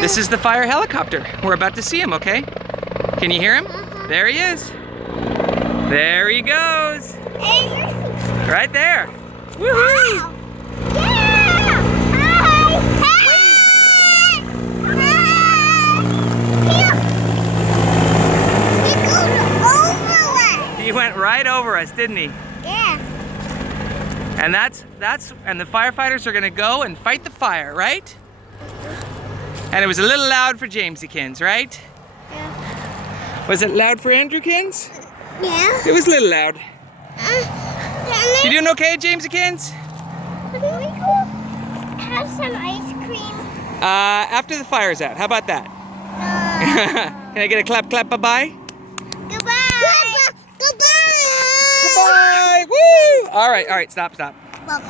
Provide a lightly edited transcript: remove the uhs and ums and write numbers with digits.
This is the fire helicopter. We're about to see him, okay? Can you hear him? There he is. There he goes. Right there. Woohoo! Wow. Yeah! Hi! He goes over us. He went right over us, didn't he? Yeah. And and the firefighters are gonna go and fight the fire, right? And it was a little loud for Jamesykins, right? Yeah. Was it loud for Andrewkins? Yeah. It was a little loud. You Can doing okay, Jamesykins? we go have some ice cream? After the fire's out, how about that? Can I get a clap, clap, bye-bye? Goodbye. Goodbye. Bye! Woo! All right, stop. Welcome.